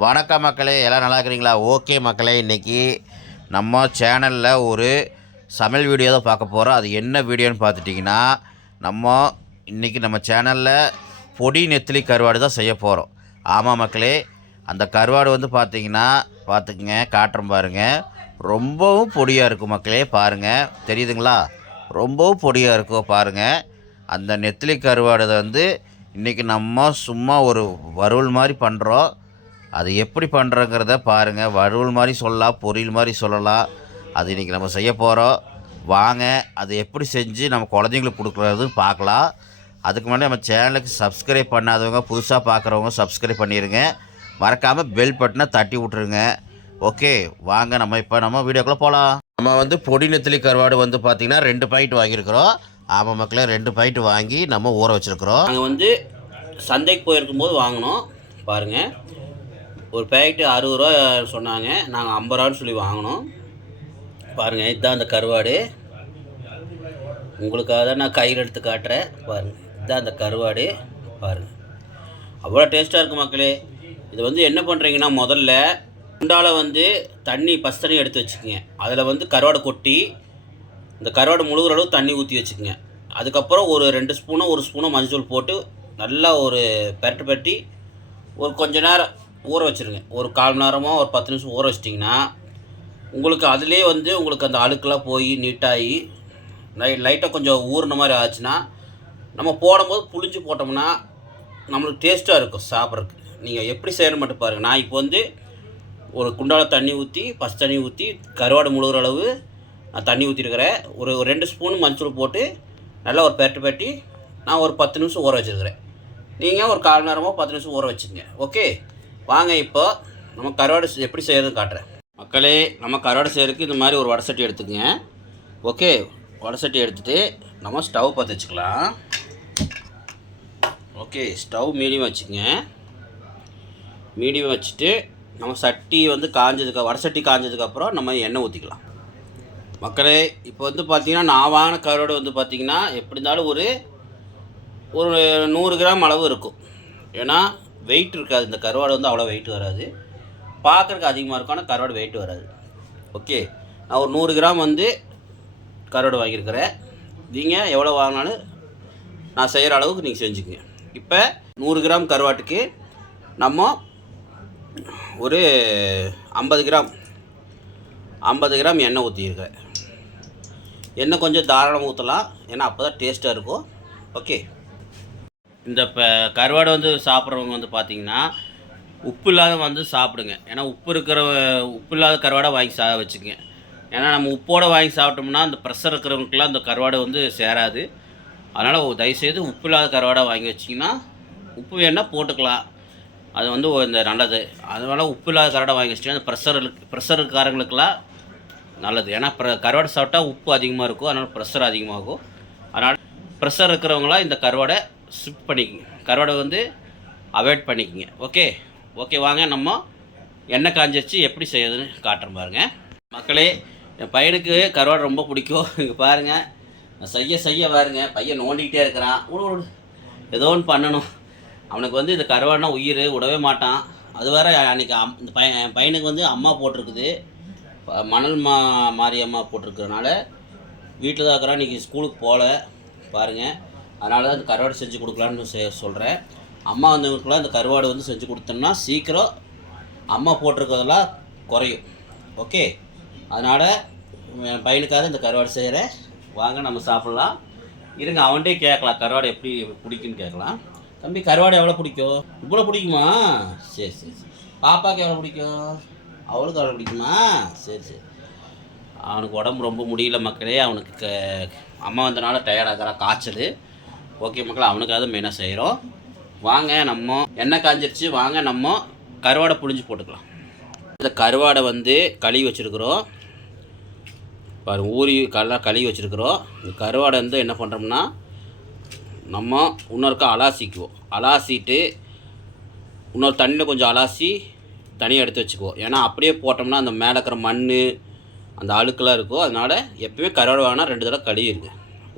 வணக்கம் மக்களே, எல்லாம் நல்லா இருக்கிறீங்களா? ஓகே மக்களே, இன்றைக்கி நம்ம சேனலில் ஒரு சமையல் வீடியோ தான் பார்க்க போகிறோம். அது என்ன வீடியோன்னு பார்த்துட்டிங்கன்னா, இன்றைக்கி நம்ம சேனலில் பொடி நெத்திலி கருவாடு தான் செய்ய போகிறோம். ஆமாம் மக்களே, அந்த கருவாடு வந்து பார்த்திங்கன்னா பார்த்துக்குங்க, காட்டுறோம் பாருங்கள். ரொம்பவும் பொடியாக இருக்கும் மக்களே, பாருங்கள் தெரியுதுங்களா? ரொம்பவும் பொடியாக இருக்கும் பாருங்கள். அந்த நெத்திலி கருவாடு வந்து இன்றைக்கி நம்ம சும்மா ஒரு வறுவல் மாதிரி பண்ணுறோம். அது எப்படி பண்ணுறங்கிறத பாருங்கள். வறுவல் மாதிரி சொல்லலாம், பொரியல் மாதிரி சொல்லலாம். அது இன்றைக்கி நம்ம செய்ய போகிறோம். வாங்க அது எப்படி செஞ்சு நம்ம குழந்தைங்களுக்கு கொடுக்குறதுன்னு பார்க்கலாம். அதுக்கு முன்னாடி நம்ம சேனலுக்கு சப்ஸ்கிரைப் பண்ணாதவங்க, புதுசாக பார்க்குறவங்க சப்ஸ்கிரைப் பண்ணிடுங்க. மறக்காமல் பெல் பட்டனை தட்டி விட்ருங்க. ஓகே, வாங்க நம்ம வீடியோக்குள்ளே போகலாம். நம்ம வந்து பொடி நெத்திலி கருவாடு வந்து பார்த்திங்கன்னா 2 பாக்கெட் வாங்கியிருக்கிறோம். ஆமாம் மக்களே, 2 பாக்கெட் வாங்கி நம்ம ஊற வச்சுருக்குறோம். நாங்கள் வந்து சந்தைக்கு போயிருக்கும்போது வாங்கினோம். பாருங்கள், ஒரு பேக்கெட்டு 60 ரூபா சொன்னாங்க. நாங்கள் 50 ரூபான்னு சொல்லி வாங்கினோம். பாருங்கள், இதுதான் அந்த கருவாடு. உங்களுக்காக தான் நான் கையில் எடுத்து காட்டுறேன். பாருங்கள், இதுதான் அந்த கருவாடு. பாருங்கள், அவ்வளோ டேஸ்ட்டாக இருக்குது மக்களே. இது வந்து என்ன பண்ணுறீங்கன்னா, முதல்ல குண்டால வந்து பச்சை தண்ணி எடுத்து வச்சுக்கோங்க. அதில் வந்து கருவாடை கொட்டி இந்த கருவாடு முழுகிற அளவு தண்ணி ஊற்றி வச்சுக்கோங்க. அதுக்கப்புறம் ஒரு 2 ஸ்பூனோ 1 ஸ்பூனோ மஞ்சள் போட்டு நல்லா ஒரு பெரட்டி ஒரு கொஞ்ச நேரம் ஊற வச்சுருங்க. ஒரு 1/4 மணி நேரமோ ஒரு 10 நிமிஷம் ஊற வச்சிட்டிங்கன்னா உங்களுக்கு அதிலே வந்து உங்களுக்கு அந்த அழுக்கெல்லாம் போய் நீட்டாகி லைட்டாக கொஞ்சம் ஊறின மாதிரி ஆச்சுன்னா, நம்ம போடும்போது புளிஞ்சு போட்டோம்னா நம்மளுக்கு டேஸ்ட்டாக இருக்கும் சாப்பிட்றதுக்கு. நீங்கள் எப்படி செய்யணும் மட்டும் பாருங்கள். நான் இப்போ வந்து ஒரு குண்டால தண்ணி ஊற்றி பச்சை தண்ணி ஊற்றி கருவாடு முழுகிற அளவு நான் தண்ணி ஊற்றிருக்கிறேன். ஒரு 2 ஸ்பூன் மஞ்சள் போட்டு நல்லா ஒரு பெரட்டி நான் ஒரு 10 நிமிஷம் ஊற வச்சுருக்கிறேன். நீங்கள் ஒரு 1/4 மணி நேரமோ 10 நிமிஷம் ஊற வச்சுக்கோங்க. ஓகே, வாங்க இப்போ நம்ம கருவாடு எப்படி செய்யறதுன்னு காட்டுறேன். மக்களே, நம்ம கருவாடு செய்யறதுக்கு இந்த மாதிரி ஒரு வடை சட்டி எடுத்துக்கங்க. ஓகே, வடை சட்டி எடுத்துகிட்டு நம்ம ஸ்டவ் பற்ற வச்சுக்கலாம். ஓகே, ஸ்டவ் மீடியம் வச்சுக்கோங்க. மீடியம் வச்சுட்டு நம்ம சட்டி வந்து வடை சட்டி காஞ்சதுக்கப்புறம் நம்ம எண்ணெய் ஊற்றிக்கலாம். மக்களே, இப்போ வந்து பார்த்திங்கன்னா நான் வாங்கின கருவாடு வந்து பார்த்திங்கன்னா எப்படி இருந்தாலும் ஒரு 100 கிராம் அளவு இருக்கும். ஏன்னா வெயிட் இருக்காது, இந்த கருவாடு வந்து அவ்வளோ வெயிட் வராது. பார்க்குறதுக்கு அதிகமாக இருக்கும், ஆனால் கருவாடு வெயிட் வராது. ஓகே, நான் ஒரு 100 கிராம் வந்து கருவாடு வாங்கியிருக்கிறேன். நீங்கள் எவ்வளோ வாங்கினாலும் நான் செய்கிற அளவுக்கு நீங்கள் செஞ்சுக்குங்க. இப்போ 100 கிராம் கருவாட்டுக்கு நம்ம ஒரு 50 கிராம் எண்ணெய் ஊற்றிருக்கிறேன். எண்ணெய் கொஞ்சம் தாராளமாக ஊற்றலாம், ஏன்னா அப்போ தான் டேஸ்ட்டாக இருக்கும். ஓகே, இந்த இப்போ கருவாடு வந்து சாப்பிட்றவங்க வந்து பார்த்திங்கன்னா உப்பு இல்லாத வந்து சாப்பிடுங்க. ஏன்னா உப்பு இல்லாத கருவாடை வாங்கி வச்சுக்கோங்க. ஏன்னா நம்ம உப்போடு வாங்கி சாப்பிட்டோம்னா அந்த ப்ரெஷர் இருக்கிறவங்களுக்குலாம் அந்த கருவாடை வந்து சேராது. அதனால் தயவுசெய்து உப்பு இல்லாத கருவாடை வாங்கி வச்சிங்கன்னா, உப்பு வேணால் போட்டுக்கலாம், அது வந்து இந்த நல்லது. அதனால் உப்பு இல்லாத கருவாடை வாங்கி வச்சிட்டிங்கன்னா அந்த ப்ரெஷர் இருக்காரங்களுக்கெல்லாம் நல்லது. ஏன்னா கருவாடை சாப்பிட்டா உப்பு அதிகமாக இருக்கும், அதனால் ப்ரெஷர் அதிகமாகும். அதனால் ப்ரெஷர் இருக்கிறவங்களாம் இந்த கருவாடை ஸ்கிப் பண்ணிக்கோங்க, கருவாடை வந்து அவாய்ட் பண்ணிக்கோங்க. ஓகே, வாங்க நம்ம எண்ணெய் காஞ்சிச்சு எப்படி செய்யுதுன்னு காட்டுறேன் பாருங்கள். மக்களே, என் பையனுக்கு கருவாடு ரொம்ப பிடிக்கும். இங்கே பாருங்கள், செய்ய பாருங்கள், பையன் நோண்டிக்கிட்டே இருக்கிறான். ஏதோ ஒன்று பண்ணணும். அவனுக்கு வந்து இந்த கருவாடுனா உயிர், விடவே மாட்டான். அது வேறு அன்றைக்கி இந்த பையனுக்கு வந்து அம்மா போட்டிருக்குது, மணல் மாரியம்மா போட்டிருக்கிறதுனால வீட்டில் தான் இருக்கிறான். இன்றைக்கி ஸ்கூலுக்கு போகல பாருங்கள். அதனால தான் இந்த கருவாடு செஞ்சு கொடுக்கலான்னு சொல்கிறேன். அம்மா வந்தவங்களுக்குலாம் இந்த கருவாடு வந்து செஞ்சு கொடுத்தோம்னா சீக்கிரம் அம்மா போட்டிருக்கிறதெல்லாம் குறையும். ஓகே, அதனால் என் பையனுக்காக இந்த கருவாடு செய்கிறேன். வாங்க நம்ம சாப்பிட்லாம். இருங்க, அவன்கிட்டே கேட்கலாம் கருவாடு எப்படி பிடிக்குன்னு கேட்கலாம். தம்பி, கருவாடு எவ்வளோ பிடிக்கும்? இவ்வளோ பிடிக்குமா? சரி. பாப்பாவுக்கு எவ்வளோ பிடிக்கும்? அவளுக்கு எவ்வளோ பிடிக்குமா? சரி. அவனுக்கு உடம்பு ரொம்ப முடியல மக்களே. அவனுக்கு அம்மா வந்தனால டயர்டாகிறான், காய்ச்சல். ஓகே மக்களே, அவனுக்காக தான் மெயினாக செய்கிறோம். வாங்க, நம்ம எண்ணெய் காஞ்சிருச்சு. வாங்க நம்ம கருவாடை புழிஞ்சு போட்டுக்கலாம். இந்த கருவாடை வந்து கழுவி வச்சுருக்குறோம் பாருங்கள், கழுவி வச்சுருக்குறோம். இந்த கருவாடை வந்து என்ன பண்ணுறோம்னா நம்ம இன்னொருக்கா அலாசிட்டு இன்னொரு தண்ணியில் கொஞ்சம் அலாசி தனியாக எடுத்து வச்சுக்குவோம். ஏன்னா அப்படியே போட்டோம்னா அந்த மேலே இருக்கிற மண் அந்த அழுக்கெல்லாம் இருக்கும். அதனால் எப்போயுமே கருவாடு வாங்கினா 2 தடவை கழுவிடுங்க.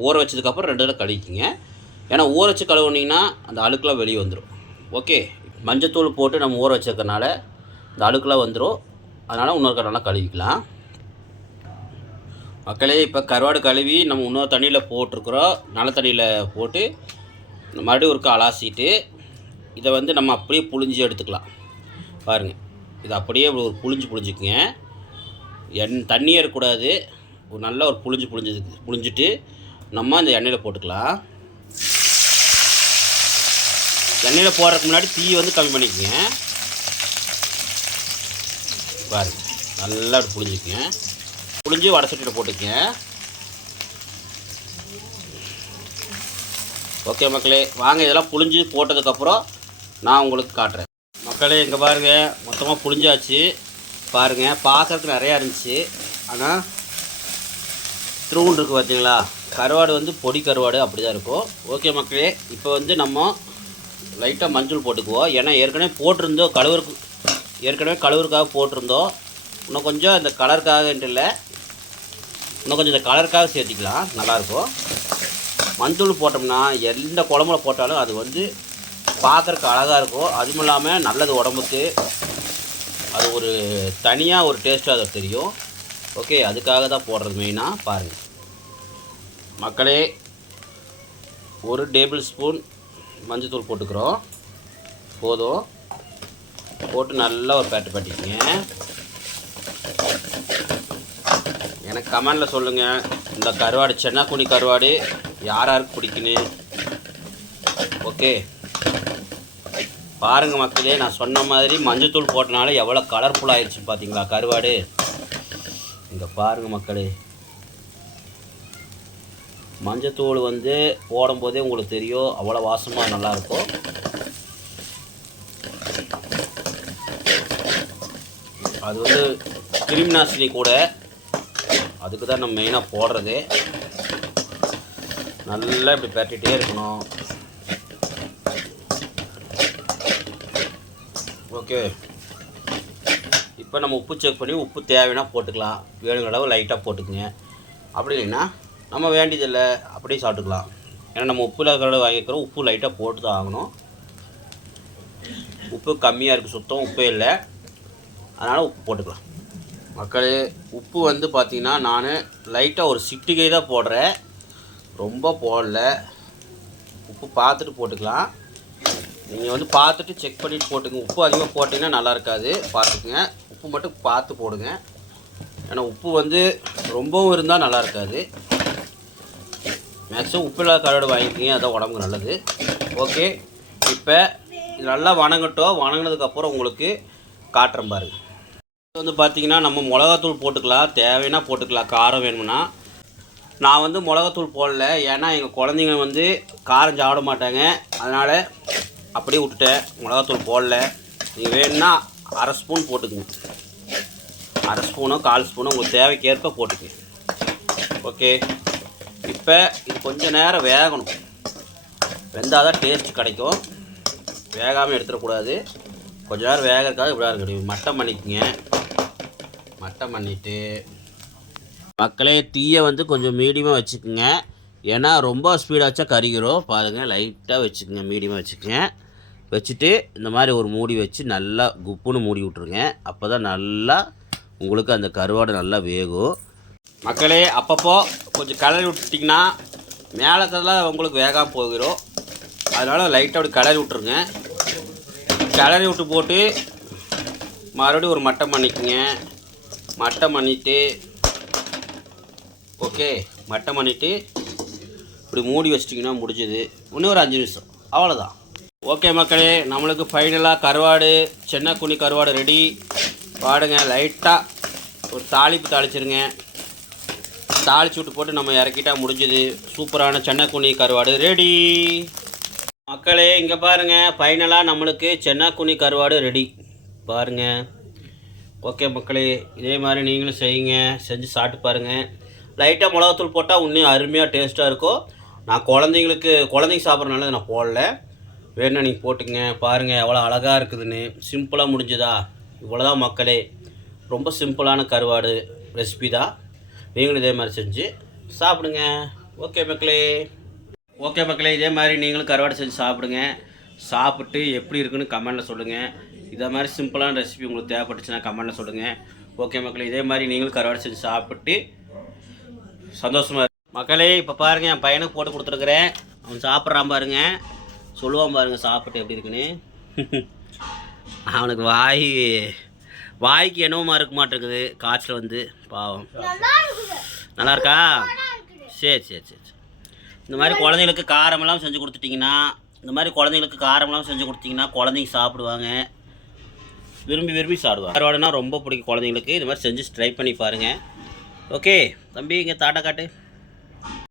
ஊற வச்சதுக்கப்புறம் 2 தடவை கழுவிக்கிங்க. ஏன்னா ஊற வச்சு கழுவுனிங்கன்னா அந்த அழுக்கெல்லாம் வெளியே வந்துடும். ஓகே, மஞ்சத்தூள் போட்டு நம்ம ஊற வச்சிருக்கனால இந்த அழுக்கெல்லாம் வந்துடும். அதனால் இன்னொரு நல்லா கழுவிக்கலாம் மக்களே. இப்போ கருவாடு கழுவி நம்ம இன்னொரு தண்ணியில் போட்டிருக்குறோம். நல்ல தண்ணியில் போட்டு மறுபடியும் ஒருக்கா அலாசிட்டு இதை வந்து நம்ம அப்படியே புழிஞ்சு எடுத்துக்கலாம். பாருங்கள், இதை அப்படியே ஒரு புழிஞ்சுக்குங்க. தண்ணியே இருக்கக்கூடாது. ஒரு நல்ல ஒரு புழிஞ்சிட்டு நம்ம இந்த எண்ணெயில் போட்டுக்கலாம். எண்ணெயில் போடுறதுக்கு முன்னாடி தீயை வந்து கம்மி பண்ணிக்கோங்க. பாருங்கள், நல்லா புழிஞ்சிக்கங்க. புழிஞ்சு வடை சட்டியில் போட்டுக்கங்க. ஓகே மக்களே, வாங்க இதெல்லாம் புழிஞ்சு போட்டதுக்கப்புறம் நான் உங்களுக்கு காட்டுறேன். மக்களே இங்கே பாருங்கள், மொத்தமாக புழிஞ்சாச்சு. பாருங்கள், பார்க்குறதுக்கு நிறையா இருந்துச்சு. ஆனால் திருவுண்டு இருக்குது பார்த்தீங்களா. கருவாடு வந்து பொடி கருவாடு அப்படி தான் இருக்கும். ஓகே மக்களே, இப்போ வந்து நம்ம லைட்டாக மஞ்சள் போட்டுக்குவோம். ஏன்னா ஏற்கனவே போட்டிருந்தோம் கழுவுறதுக்காக போட்டிருந்தோம். இன்னும் கொஞ்சம் இந்த கலருக்காகன்ட்டு இல்லை, இன்னும் கொஞ்சம் இந்த கலருக்காக சேர்த்திக்கலாம், நல்லாயிருக்கும். மஞ்சள் போட்டோம்னா எந்த குழம்புல போட்டாலும் அது வந்து பார்க்குறக்கு அழகாக இருக்கும். அதுவும் இல்லாமல் நல்லது உடம்புக்கு. அது ஒரு தனியாக ஒரு டேஸ்ட்டாக அது தெரியும். ஓகே, அதுக்காக தான் போடுறது மெயினாக. பாருங்கள் மக்களே, 1 டேபிள் ஸ்பூன் மஞ்சள்தூள் போட்டுக்கிறோம். போதும். போட்டு நல்லா ஒரு பட்டிக்குங்க. எனக்கு கமெண்டில் சொல்லுங்கள், இந்த கருவாடு சென்னாக்குனி கருவாடு யாருக்கு பிடிக்குன்னு. ஓகே, பாருங்கள் மக்களே, நான் சொன்ன மாதிரி மஞ்சத்தூள் போட்டனால எவ்வளோ கலர்ஃபுல்லாக ஆயிடுச்சு பார்த்தீங்களா கருவாடு. இங்கே பாருங்கள் மக்களே, மஞ்சத்தூள் வந்து போடும்போதே உங்களுக்கு தெரியும் அவ்வளோ வாசமாக நல்லாயிருக்கும். அது வந்து கிருமிநாசினி கூட, அதுக்கு தான் நம்ம மெயினாக போடுறது. நல்லா இப்படி பரட்டிகிட்டே இருக்கணும். ஓகே, இப்போ நம்ம உப்பு செக் பண்ணி உப்பு தேவைன்னா போட்டுக்கலாம். வேணுங்கிற அளவு லைட்டாக போட்டுக்குங்க. அப்படி இல்லைன்னா நம்ம வேண்டியதில்லை, அப்படியே சாப்பிட்டுக்கலாம். ஏன்னா நம்ம உப்பு இல்லாத வாங்கிக்கிறோம், உப்பு லைட்டாக போட்டு தான் ஆகணும். உப்பு கம்மியாக இருக்குது, சுத்தம் உப்பே இல்லை, அதனால் உப்பு போட்டுக்கலாம். மக்களே, உப்பு வந்து பார்த்திங்கன்னா நான் லைட்டாக ஒரு சிட்டிகை தான் போடுறேன், ரொம்ப போடல. உப்பு பார்த்துட்டு போட்டுக்கலாம். நீங்கள் வந்து பார்த்துட்டு செக் பண்ணிவிட்டு போட்டுங்க. உப்பு அதிகமாக போட்டிங்கன்னா நல்லா இருக்காது, பார்த்துக்குங்க. உப்பு மட்டும் பார்த்து போடுங்க. ஏன்னா உப்பு வந்து ரொம்பவும் இருந்தால் நல்லா இருக்காது. மேக்ஸிமம் உப்பு இல்லாத கருவாடு வாங்கிக்கிங்க, அதான் உடம்புக்கு நல்லது. ஓகே, இப்போ இது நல்லா வணங்கட்டும். வணங்கினதுக்கப்புறம் உங்களுக்கு காட்டுறேன் பாருங்கள். வந்து பார்த்திங்கன்னா நம்ம மிளகாத்தூள் போட்டுக்கலாம், தேவைன்னா போட்டுக்கலாம், காரம் வேணும்னா. நான் வந்து மிளகாத்தூள் போடல, ஏன்னா எங்கள் குழந்தைங்க வந்து காரம் சாப்பிட மாட்டாங்க, அதனால் அப்படியே விட்டுட்டேன், மிளகாத்தூள் போடல. நீங்கள் வேணும்னா 1/2 ஸ்பூன் போட்டுக்குங்க. 1/2 ஸ்பூனோ 1/4 ஸ்பூனோ உங்களுக்கு தேவைக்கேற்ப போட்டுக்குங்க. ஓகே, இப்போ இது கொஞ்சம் நேரம் வேகணும். வெந்தால் தான் டேஸ்ட் கிடைக்கும். வேகாமல் எடுத்துடக்கூடாது. கொஞ்சம் நேரம் வேகிறதுக்காக இப்படி இருக்கணும். மட்டம் பண்ணிக்கங்க. மட்டம் பண்ணிவிட்டு மக்களே, தீயை வந்து கொஞ்சம் மீடியமாக வச்சுக்கோங்க. ஏன்னா ரொம்ப ஸ்பீடாக வச்சா கருகிரும். பாருங்கள், லைட்டாக வச்சுக்கோங்க, மீடியமாக வச்சுக்கோங்க. வச்சுட்டு இந்த மாதிரி ஒரு மூடி வச்சு நல்லா குப்புன்னு மூடி விட்ருங்க. அப்போ தான் நல்லா உங்களுக்கு அந்த கருவாடு நல்லா வேகும். மக்களே, அப்பப்போ கொஞ்சம் கிளறி விட்டுட்டிங்கன்னா மேலத்தெல்லாம் உங்களுக்கு வேகாமல் போகிறோம். அதனால் லைட்டாக அப்படி கிளறி விட்ருங்க. கிளறி விட்டு போட்டு மறுபடியும் ஒரு மட்டம் பண்ணிக்கோங்க. மட்டம் பண்ணிவிட்டு ஓகே, மட்டம் பண்ணிவிட்டு இப்படி மூடி வச்சிட்டிங்கன்னா முடிஞ்சுது. இன்னும் ஒரு 5 நிமிஷம், அவ்வளோதான். ஓகே மக்களே, நம்மளுக்கு ஃபைனலாக கருவாடு சென்னாக்குனி கருவாடு ரெடி. பாடுங்க, லைட்டாக ஒரு தாளிப்பு தாளிச்சிருங்க. தாளிச்சு விட்டு போட்டு நம்ம இறக்கிட்டா முடிஞ்சுது. சூப்பரான சென்னாக்குனி கருவாடு ரெடி. மக்களே, இங்கே பாருங்கள், ஃபைனலாக நம்மளுக்கு சென்னாக்குனி கருவாடு ரெடி. பாருங்கள். ஓகே மக்களே, இதே மாதிரி நீங்களும் செய்யுங்க, செஞ்சு சாப்பிட்டு பாருங்கள். லைட்டாக மிளகாத்தூள் போட்டால் இன்னும் அருமையாக டேஸ்ட்டாக இருக்கும். நான் குழந்தைங்க சாப்பிட்றதுனால நான் போடல, வேணும்னா நீங்கள் போட்டுங்க. பாருங்கள் எவ்வளோ அழகாக இருக்குதுன்னு. சிம்பிளாக முடிஞ்சுதா? இவ்வளோதான் மக்களே, ரொம்ப சிம்பிளான கருவாடு ரெசிபி தான். நீங்களும் இதே மாதிரி செஞ்சு சாப்பிடுங்க. ஓகே மக்களே, இதே மாதிரி நீங்களும் கருவாடு செஞ்சு சாப்பிடுங்க. சாப்பிட்டு எப்படி இருக்குன்னு கமெண்டில் சொல்லுங்கள். இதை மாதிரி சிம்பிளான ரெசிபி உங்களுக்கு தேவைப்பட்டுச்சுன்னா கமெண்ட்டில் சொல்லுங்கள். ஓகே மக்களே, இதே மாதிரி நீங்களும் கருவாடு செஞ்சு சாப்பிட்டு சந்தோஷமாக மக்களே. இப்போ பாருங்கள், என் பையனுக்கு போட்டு கொடுத்துருக்குறேன். அவன் சாப்பிட்றான் பாருங்க, சொல்லுவான் பாருங்க சாப்பிட்டு எப்படி இருக்குன்னு. அவனுக்கு வாய்க்கு என்னவோ இருக்க மாட்டேங்குது, காய்ச்சல் வந்து பாவம். நல்லா இருக்கா? சரி சரி சரி. இந்த மாதிரி குழந்தைங்களுக்கு காரமெல்லாம் செஞ்சு கொடுத்துட்டிங்கன்னா குழந்தைங்க சாப்பிடுவாங்க, விரும்பி சாப்பிடுவாங்க. கருவாடுனா ரொம்ப பிடிக்கும் குழந்தைங்களுக்கு. இது மாதிரி செஞ்சு ட்ரை பண்ணி பாருங்கள். ஓகே தம்பி, இங்கே தாட்டா காட்டு.